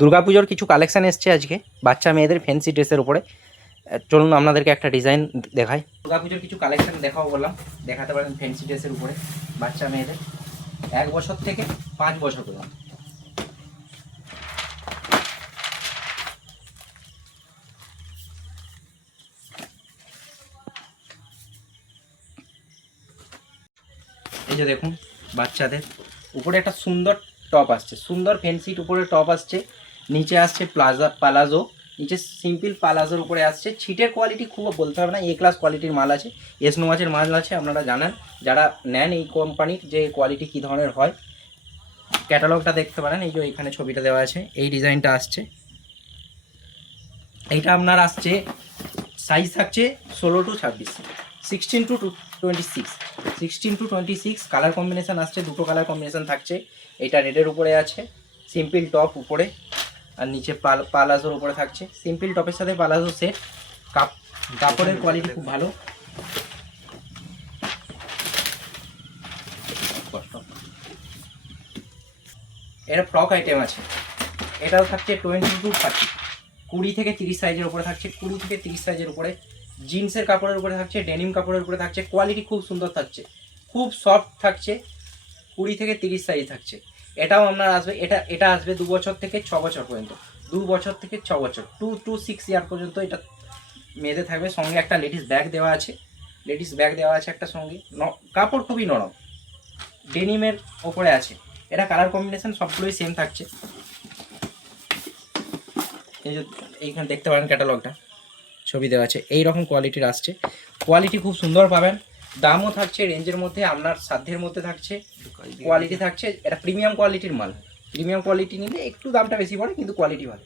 দুর্গাপুজোর কিছু কালেকশান এসছে আজকে বাচ্চা মেয়েদের ফ্যান্সি ড্রেসের উপরে। চলুন আপনাদেরকে একটা ডিজাইন দেখাই। দুর্গাপুজোর কিছু কালেকশান দেখাও বললাম, দেখাতে পারেন ফ্যান্সি ড্রেসের উপরে বাচ্চা মেয়েদের 1 বছর থেকে 5 বছর পর্যন্ত। এই যে দেখুন বাচ্চাদের উপরে একটা সুন্দর টপ আসছে, সুন্দর ফ্যান্সির উপরে টপ আসছে, নিচে আসছে পালাজো, নিচে সিম্পল পালাজোর উপরে আসছে। ছিটের কোয়ালিটি খুব বলতে হবে না, এ ক্লাস কোয়ালিটির মাল আছে, এসনো মাছের মাল আছে। আপনারা জানেন যারা নেন এই কোম্পানির যে কোয়ালিটি কী ধরনের হয়। ক্যাটালগটা দেখতে পারেন, এই যে এখানে ছবিটা দেওয়া আছে, এই ডিজাইনটা আসছে। এইটা আপনার আসছে, সাইজ থাকছে 16 to 26, 16 to 26, 16 to 26। Colour combination আসছে, দুটো কালার কম্বিনেশান থাকছে। এটা রেডের উপরে আছে, সিম্পল টপ উপরে, আর নিচে পালাজোর উপরে থাকছে। সিম্পল টপের সাথে পালাজো সেট। কাপড়ের কোয়ালিটি খুব ভালো। এটা ফ্রক আইটেম আছে, এটাও থাকছে 20 to 30, 20 থেকে 30 সাইজের উপরে থাকছে, 20 থেকে 30 সাইজের উপরে। জিন্সের কাপড়ের উপরে থাকছে, ডেনিম কাপড়ের উপরে থাকছে। কোয়ালিটি খুব সুন্দর থাকছে, খুব সফট থাকছে। 20 থেকে 30 সাইজ থাকছে। এটাও আপনার আসবে, এটা আসবে 2 বছর থেকে 6 বছর পর্যন্ত, 2 বছর থেকে 6 বছর, 2 to 6 ইয়ার পর্যন্ত এটা মেয়েদের থাকবে। সঙ্গে একটা লেডিস ব্যাগ দেওয়া আছে, লেডিস ব্যাগ দেওয়া আছে একটা সঙ্গে। কাপড় খুবই নরম, ডেনিমের ওপরে আছে। এটা কালার কম্বিনেশন সবগুলোই সেম থাকছে। এই যে এইখানে দেখতে পারেন ক্যাটালগটা, ছবি দেওয়া আছে, এইরকম কোয়ালিটির আসছে। কোয়ালিটি খুব সুন্দর পাবেন, দামও থাকছে রেঞ্জের মধ্যে, আপনার সাধ্যের মধ্যে থাকছে। কোয়ালিটি থাকছে, এটা প্রিমিয়াম কোয়ালিটির মাল। প্রিমিয়াম কোয়ালিটি নিলে একটু দামটা বেশি পড়ে, কিন্তু কোয়ালিটি ভালো।